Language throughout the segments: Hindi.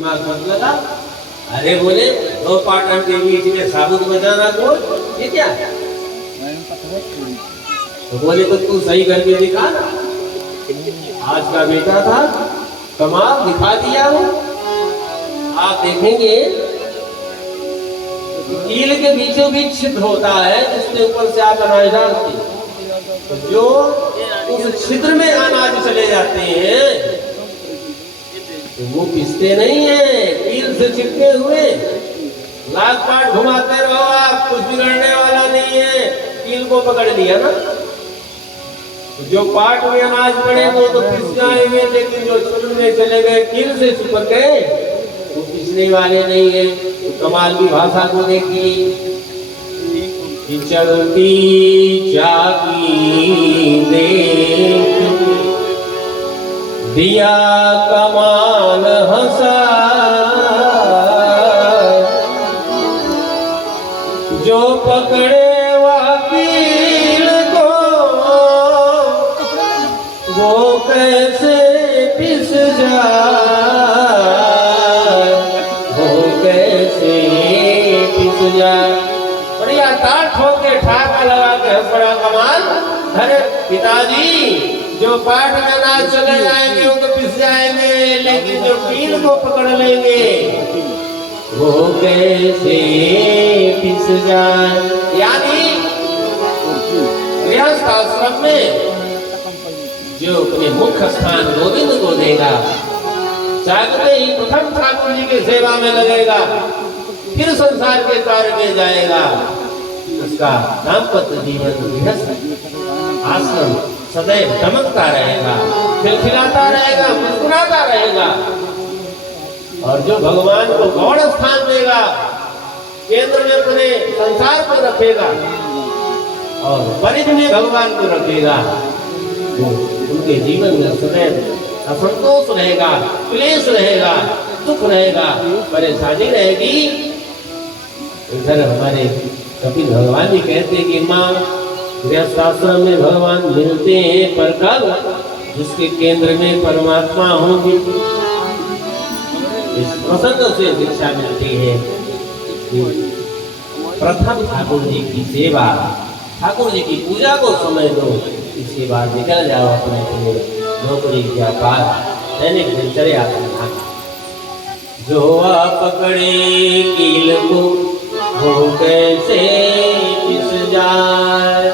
दिमाग मत लगा। अरे बोले दो पार्टनर के बीच में साबुत बजाना को ये क्या है? तो बोले तो तू सही करके दिखा ना। आज का बेटा था, कमाल दिखा दिया वो। आप देखेंगे कील के बीचों बीच छिद्र होता है जिसके ऊपर से आप अनाज डालते हैं, तो जो उस छिद्र में अनाज चले जाते हैं तो वो पिसते नहीं है, कील से चिपके हुए। लाख पाट घुमाते रहो आप, कुछ बिगड़ने वाला नहीं है। कील को पकड़ लिया ना, तो जो पाट में अनाज पड़े तो पिस जाएंगे, लेकिन जो छिद्र में चले गए कील से चिपक गए वो पिसने वाले नहीं है। तो कमाल की भाषा को देखिए, चलती चाकी देख दिया कमाल हंसा, जो पकड़े वकील को वो कैसे पिस जाए, वो कैसे पिस जाए। बढ़िया ताल ठोक के ठाका लगा के हंस पड़ा कमाल। अरे पिताजी, जो पाट में अनाज चले जाएंगे वो तो पिस जाएंगे, लेकिन जो कील को पकड़ लेंगे वो कैसे पिस जाए। यानी गृहस्थ आश्रम में जो अपने मुख्य स्थान गोविंद को देगा, जागते ही प्रथम ठाकुर जी की सेवा में लगेगा, फिर संसार के कार्य में जाएगा, उसका दाम्पत्य जीवन गृहस्थ आश्रम सदैव चमकता रहेगा, खिलखिलाता रहेगा, मुस्कुराता रहेगा। और जो भगवान को गौड़ स्थान देगा, केंद्र में अपने संसार को रखेगा और परिध में भगवान को रखेगा, वो उनके जीवन में सदैव असंतोष रहेगा, क्लेश रहेगा, दुख रहेगा, परेशानी रहेगी। इधर हमारे कपिल भगवान जी कहते हैं कि माँ गृहस्थाश्रम में भगवान मिलते हैं, पर कब? जिसके केंद्र में परमात्मा होंगे। इस प्रसंग से शिक्षा मिलती है कि प्रथम ठाकुर जी की सेवा, ठाकुर जी की पूजा को समय दो, इसके बाद निकल जाओ अपने नौकरी व्यापार दैनिक दिनचर्या। जो पकड़े कील को वो कैसे पिस जाए।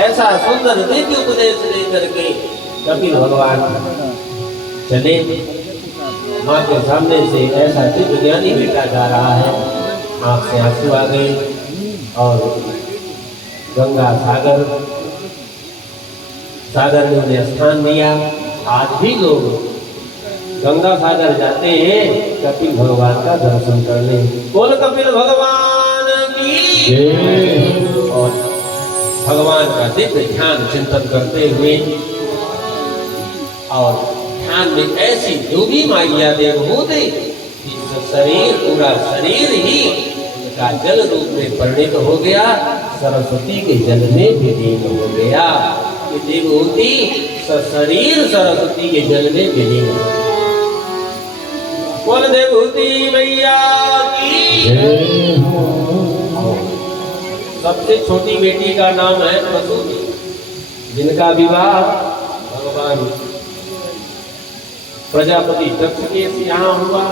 ऐसा सुंदर दिव्य उपदेश लेकर के कपिल भगवान चले। माँ के सामने से ऐसा दिव्य ज्ञानी बेटा जा रहा है, आँख से आंसू आ गए और गंगा सागर ने उन्हें स्थान दिया। आज भी लोग गंगा सागर जाते हैं कपिल भगवान का दर्शन करने। बोल कपिल भगवान की और भगवान का दिव्य ध्यान चिंतन करते हुए और ध्यान में ऐसी डूबी माया देवभूति, शरीर पूरा शरीर ही उनका जल रूप में परिणित हो गया, सरस्वती के जल में विलीन हो गया। ये देवभूति शरीर सरस्वती के जल में विलीन हो गया। बोल देवभूति मैया की। सबसे छोटी बेटी का नाम है प्रसूति, जिनका विवाह भगवान प्रजापति दक्ष के यहाँ हुआ।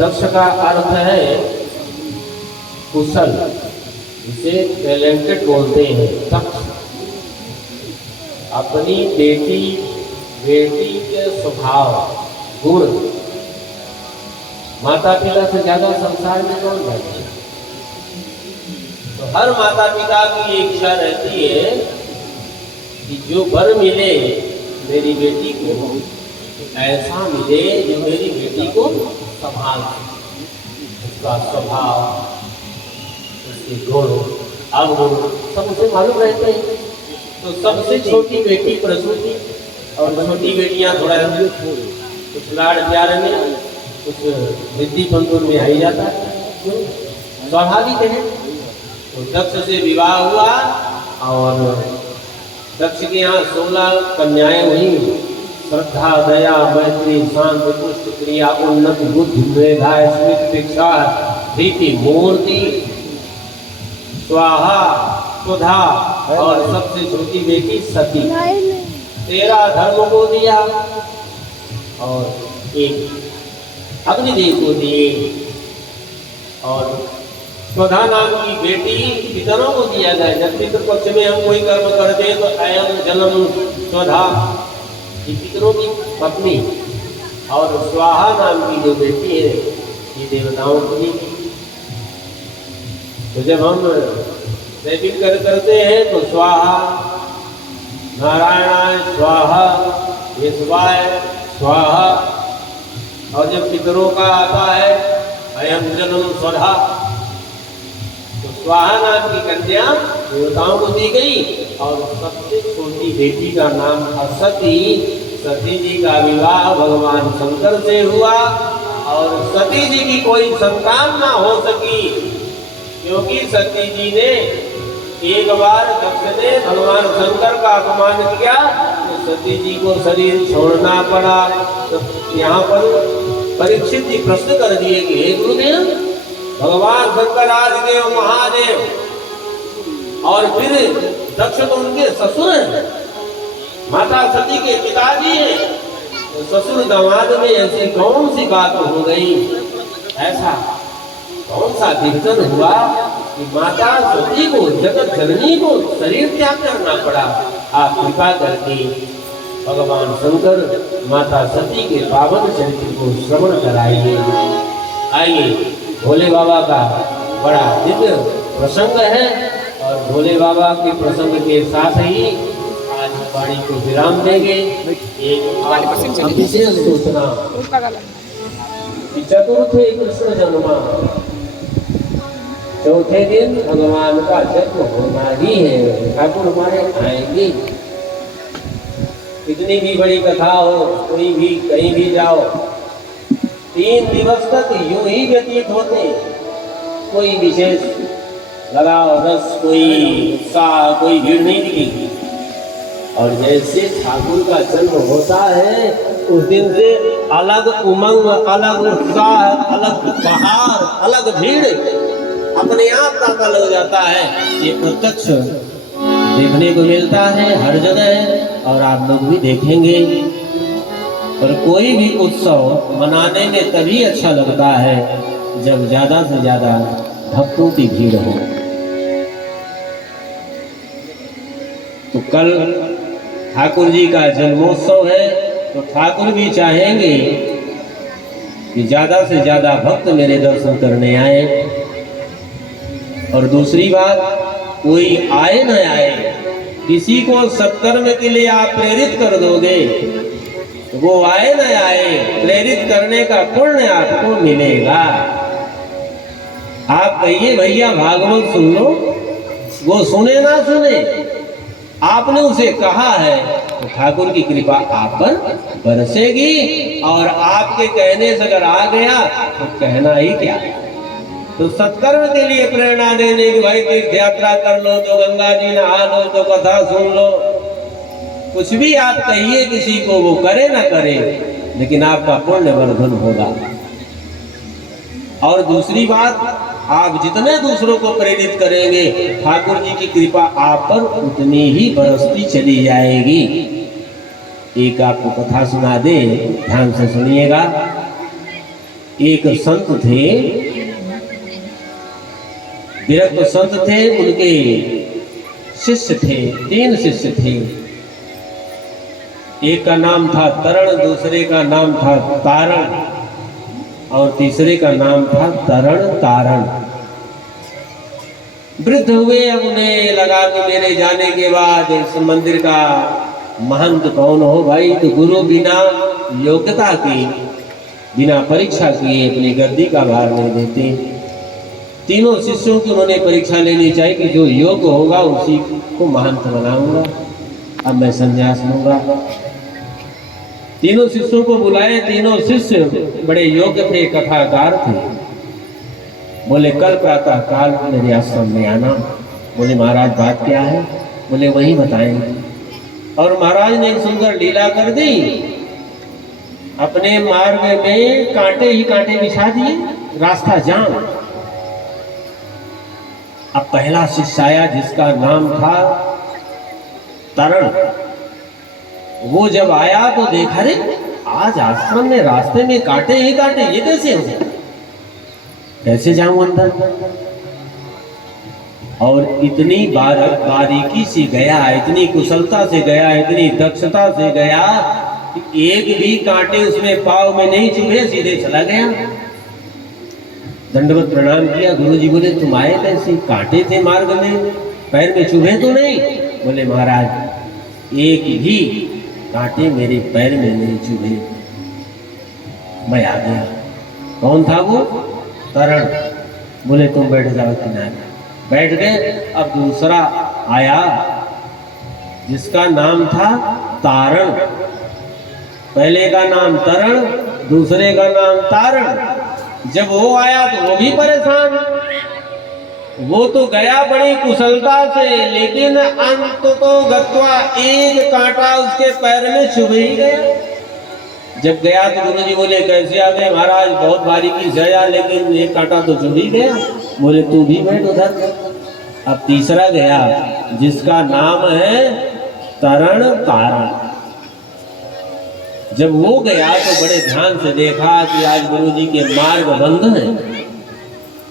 दक्ष का अर्थ है कुशल, इसे टैलेंटेड बोलते हैं। दक्ष अपनी बेटी के स्वभाव गुण, माता पिता से ज्यादा संसार में कौन रहता है? तो हर माता पिता की इच्छा रहती है कि जो वर मिले मेरी बेटी को, ऐसा मिले जो मेरी बेटी को संभाल, उसका स्वभाव, उसके गुण, अवगुण सब उसे मालूम रहते हैं। तो सबसे छोटी बेटी प्रसूति और छोटी बेटियां थोड़ा कुछ लाड़ प्यार में, कुछ रिद्धि पंतुर में आई जाता है, स्वाभाविक है। तो दक्ष से विवाह हुआ और दक्ष के यहाँ 16 कन्याएं हुई, श्रद्धा, दया, मैत्री, शांति, पुष्ट, क्रिया, उन्नति, बुद्धि, मेधा, स्मृति, शिक्षा, प्रीति, मूर्ति, स्वाहा, सुधा और सबसे छोटी बेटी सती। 13 धर्म को दिया और एक अग्निदेव को दिए और स्वधा नाम की बेटी पितरों को दिया जाए। जब पितृ पक्ष में हम कोई कर्म करते हैं तो अयम जन्म स्वधा, ये पितरों की पत्नी, और स्वाहा नाम की जो बेटी है ये देवताओं की। तो जब हम दैविक कर्म करते हैं तो स्वाहा, नारायणाय स्वाहा, येशवाय स्वाहा, और जब पितरों का आता है अयम जन्म स्वधा, तो स्वाहा नाम की कन्या देवताओं को दी गई और सबसे छोटी बेटी का नाम था सती। सती जी का विवाह भगवान शंकर से हुआ और सती जी की कोई संतान ना हो सकी, क्योंकि सती जी ने एक बार दक्ष ने भगवान शंकर का अपमान किया तो सती जी को शरीर छोड़ना पड़ा। तो यहाँ पर परीक्षित जी प्रश्न कर दिए कि हे गुरुदेव, भगवान शंकर आदिदेव महादेव और फिर दक्ष तो उनके ससुर हैं, माता सती के पिताजी हैं, तो ससुर दामाद में ऐसी कौन सी बात हो गई, ऐसा कौन सा कीर्तन हुआ कि माता सती को, जगत जननी को शरीर त्याग करना पड़ा। आप कृपा करके भगवान शंकर माता सती के पावन चरित्र को श्रवण कराइए। आइए, भोले बाबा का बड़ा दिव्य प्रसंग है और भोले बाबा के प्रसंग के साथ ही आज वाणी को विराम देंगे। एक विशेष सूचना, चतुर्थे कृष्ण जन्मा, चौथे दिन भगवान का जन्म होना ही है। ठाकुर हमारे आएंगे। कितनी भी बड़ी कथा हो, कोई भी कहीं भी जाओ, 3 दिवस तक यूं ही व्यतीत होते, कोई विशेष लगाव रस, कोई उत्साह, कोई भीड़ नहीं दिखेगी। और जैसे ठाकुर का जन्म होता है उस दिन से अलग उमंग, अलग उत्साह, अलग बहार, अलग भीड़ अपने आप ताका लग जाता है। ये प्रत्यक्ष देखने को मिलता है हर जगह और आप लोग भी देखेंगे। पर कोई भी उत्सव मनाने में तभी अच्छा लगता है जब ज्यादा से ज्यादा भक्तों की भीड़ हो। तो कल ठाकुर जी का जन्मोत्सव है, तो ठाकुर भी चाहेंगे कि ज्यादा से ज्यादा भक्त मेरे दर्शन करने आए। और दूसरी बात, कोई आए न आए, किसी को सत्कर्म के लिए आप प्रेरित कर दोगे तो वो आए न आए, प्रेरित करने का पुण्य आपको मिलेगा। आप कहिए भैया भागवत सुन लो, वो सुने ना सुने, आपने उसे कहा है तो ठाकुर की कृपा आप पर बरसेगी। और आपके कहने से अगर आ गया तो कहना ही क्या। तो सत्कर्म के लिए प्रेरणा देने की, भाई तीर्थ यात्रा कर लो, तो गंगा जी नहा लो, तो कथा सुन लो, कुछ भी आप कहिए किसी को, वो करे ना करे, लेकिन आपका पुण्य वर्धन होगा। और दूसरी बात, आप जितने दूसरों को प्रेरित करेंगे ठाकुर जी की कृपा आप पर उतनी ही बरसती चली जाएगी। एक आपको कथा सुना दे, ध्यान से सुनिएगा। एक संत थे, विरक्त संत थे, उनके शिष्य थे, 3 शिष्य थे। एक का नाम था तरण, दूसरे का नाम था तारण और तीसरे का नाम था तरण तारण। वृद्ध हुए, अब उन्हें लगा कि मेरे जाने के बाद इस मंदिर का महंत कौन हो भाई। तो गुरु बिना योग्यता के, बिना परीक्षा किए अपनी गद्दी का भार नहीं देते। तीनों शिष्यों की उन्होंने परीक्षा लेनी चाहिए कि जो योग्य होगा उसी को महंत बनाऊंगा, अब मैं संन्यास लूंगा। तीनों शिष्यों को बुलाए, तीनों शिष्य बड़े योग्य थे, कथाकार थे। बोले कल प्रातः काल मेरे आश्रम में आना। बोले महाराज बात क्या है? बोले वही बताएंगे। और महाराज ने एक सुंदर लीला कर दी अपने मार्ग में कांटे ही कांटे बिछा दिए, रास्ता जाम। अब पहला शिष्य आया जिसका नाम था तरण। वो जब आया तो देखा, रे आज आश्रम में रास्ते में कांटे ही कांटे, ये कैसे हो गए? कैसे जाऊं अंदर? और इतनी बारीकी से गया, इतनी कुशलता से गया, इतनी दक्षता से गया कि एक भी कांटे उसमें पाव में नहीं चुभे, सीधे चला गया। दंडवत प्रणाम किया। गुरुजी बोले तुम आए कैसे? कांटे थे मार्ग में, पैर में चुभे तो नहीं? बोले महाराज एक भी कांटे मेरे पैर में नहीं चुभे, मैं आ गया। कौन था वो? तरण। बोले तुम बैठ जाओ किनारे। बैठ गए। अब दूसरा आया जिसका नाम था तारण। पहले का नाम तरण, दूसरे का नाम तारण। जब वो आया तो वो भी परेशान। वो तो गया बड़ी कुशलता से, लेकिन अंत तो गत्वा एक कांटा उसके पैर में चुभ ही गया। जब गया तो गुरुजी बोले कैसे आ गए? महाराज बहुत बारीकी से आया, लेकिन एक कांटा तो चुभ ही गया। बोले तू भी बैठ उधर। अब तीसरा गया जिसका नाम है तरण तारण। जब वो गया तो बड़े ध्यान से देखा कि आज गुरुजी के मार्ग बंद है,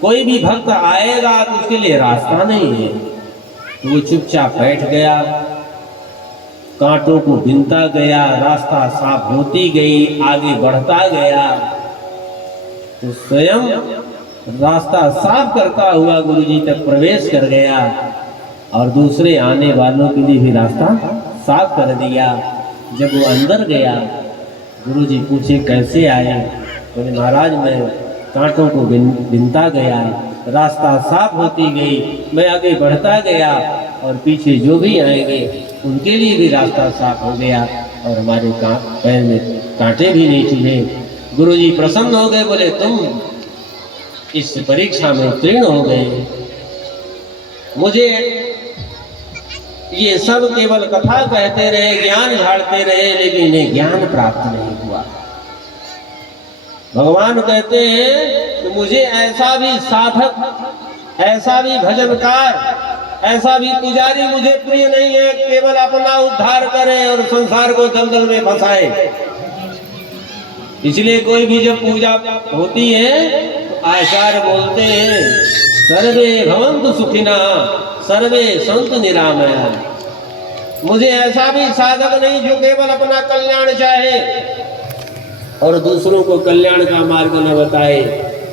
कोई भी भक्त आएगा तो उसके लिए रास्ता नहीं है। तो वो चुपचाप बैठ गया, कांटों को बिनता गया, रास्ता साफ होती गई, आगे बढ़ता गया। तो स्वयं रास्ता साफ करता हुआ गुरुजी तक प्रवेश कर गया और दूसरे आने वालों के लिए भी रास्ता साफ कर दिया। जब वो अंदर गया, गुरुजी पूछे कैसे आए? बोले महाराज मैं कांटों को बिनता गया, रास्ता साफ होती गई, मैं आगे बढ़ता गया और पीछे जो भी आएंगे उनके लिए भी रास्ता साफ हो गया और हमारे पैर में कांटे भी नहीं चुभे। गुरुजी प्रसन्न हो गए। बोले तुम इस परीक्षा में उत्तीर्ण हो गए। मुझे ये सब केवल कथा कहते रहे, ज्ञान झाड़ते रहे, लेकिन इन्हें ज्ञान प्राप्त नहीं हुआ। भगवान कहते हैं कि मुझे ऐसा भी साधक, ऐसा भी भजनकार, ऐसा भी पुजारी मुझे प्रिय नहीं है केवल अपना उद्धार करे और संसार को दलदल में फंसाए। इसलिए कोई भी जब पूजा होती है तो आचार्य बोलते हैं सर्वे भवन्तु सुखिनः सर्वे सन्तु निरामया। मुझे ऐसा भी साधक नहीं जो केवल अपना कल्याण चाहे और दूसरों को कल्याण का मार्ग न बताए।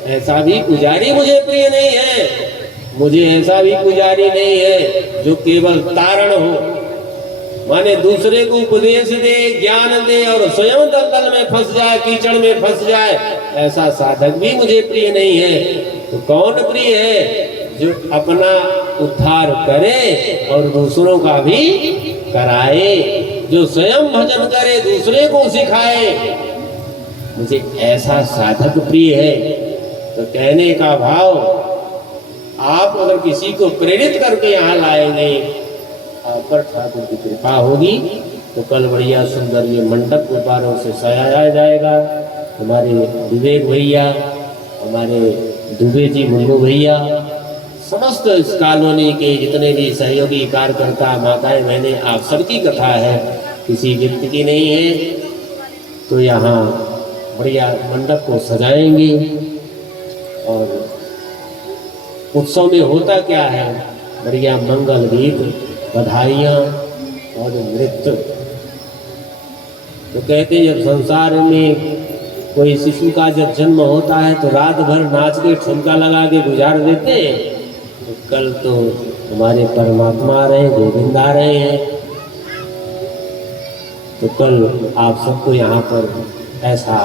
ऐसा भी पुजारी मुझे प्रिय नहीं है। मुझे ऐसा भी पुजारी नहीं है जो केवल तारण हो, माने दूसरे को उपदेश दे, ज्ञान दे और स्वयं दलदल में फंस जाए, कीचड़ में फंस जाए। ऐसा साधक भी मुझे प्रिय नहीं है। तो कौन प्रिय है? जो अपना उद्धार करे और दूसरों का भी कराए, जो स्वयं भजन करे, दूसरे को सिखाए। मुझे ऐसा साधक प्रिय है। तो कहने का भाव, आप अगर किसी को प्रेरित करके यहाँ लाएंगे, आप पर ठाकुर की कृपा होगी तो कल बढ़िया सुंदर ये मंडप गुब्बारों से सजाया जाएगा। हमारे विवेक भैया, हमारे दुबे जी, मुन्नू भैया, समस्त इस कॉलोनी के जितने भी सहयोगी कार्यकर्ता, माताएं, बहनें, आप सबकी कथा है, किसी व्यक्ति की नहीं है। तो यहाँ बढ़िया मंडप को सजाएंगे। और उत्सव में होता क्या है? बढ़िया मंगल गीत, बधाइयाँ और नृत्य। तो कहते हैं जब संसार में कोई शिशु का जब जन्म होता है तो रात भर नाच के ठुमका लगा के गुजार देते हैं। तो कल तो हमारे परमात्मा आ रहे हैं, गोविंद आ रहे हैं। तो कल आप सबको यहाँ पर ऐसा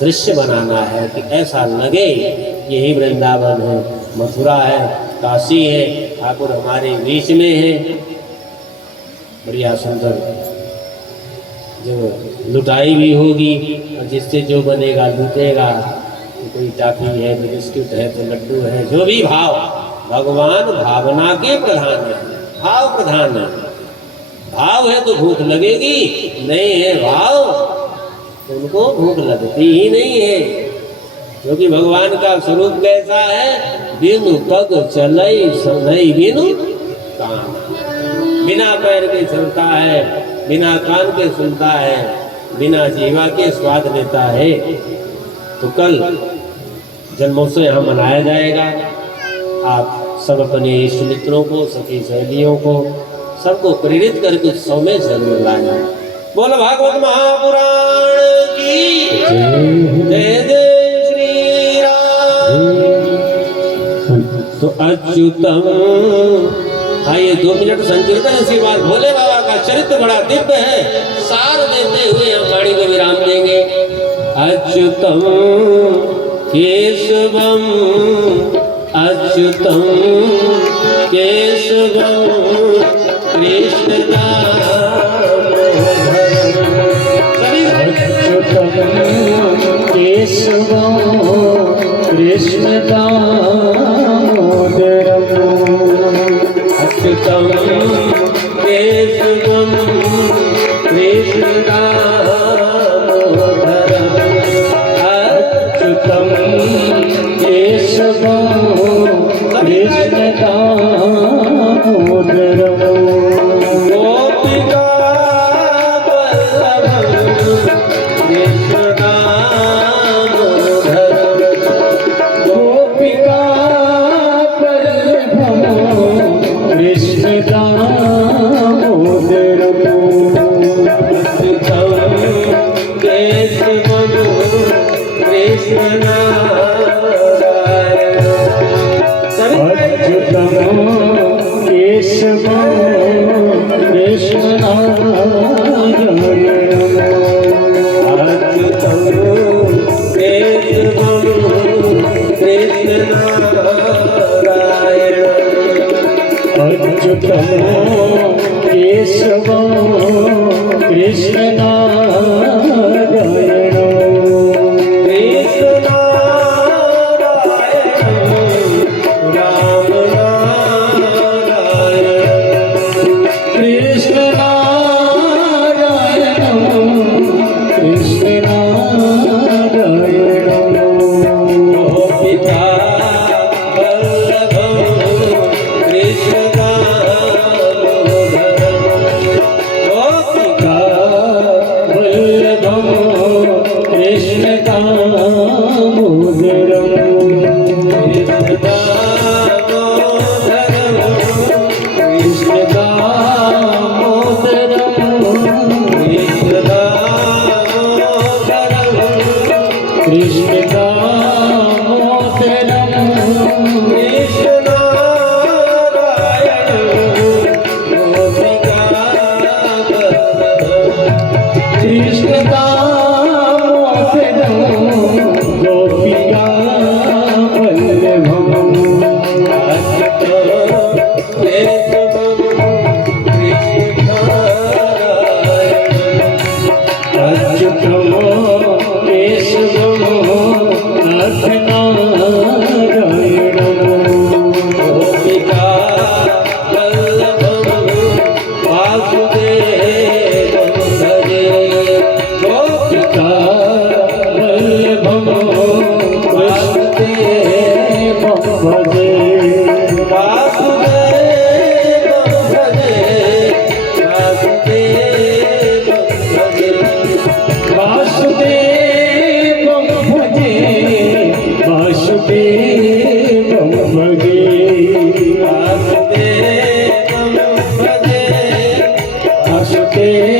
दृश्य बनाना है कि ऐसा लगे यही वृंदावन है, मथुरा है, काशी है, ठाकुर हमारे बीच में है। बढ़िया सुंदर जो लुटाई भी होगी और जिससे जो बनेगा लूटेगा। तो कोई टाफी है, तो बिस्किट है, तो लड्डू है, जो भी भाव, भगवान भावना के प्रधान है, भाव प्रधान है। भाव है तो भूख लगेगी, नहीं है भाव उनको भूख लगती ही नहीं है, क्योंकि भगवान का स्वरूप कैसा है, बिनु पग चलई नहीं बिनु कान, बिना पैर के चलता है, बिना कान के सुनता है, बिना जीवा के स्वाद लेता है। तो कल जन्मोत्सव यहाँ मनाया जाएगा। आप सब अपने इष्ट मित्रों को, सखी सहेलियों को, सबको प्रेरित करके उत्सव में जरूर लाना। बोल भागवत महापुराण की जय जय श्री राम। तो अच्युतम, आइए 2 मिनट संकीर्तन ऐसी बात। भोले बाबा का चरित्र बड़ा दिव्य है, सार देते हुए हम वाणी को विराम देंगे। अच्युतम केशवम, अच्युतम केशवम कृष्ण केशवं कृष्णदामोदरम्, अच्युतं केशवं कृष्णदामोदरम्, अच्युतं केशवं कृष्णदामोदरम्, गोपिका वासुदेव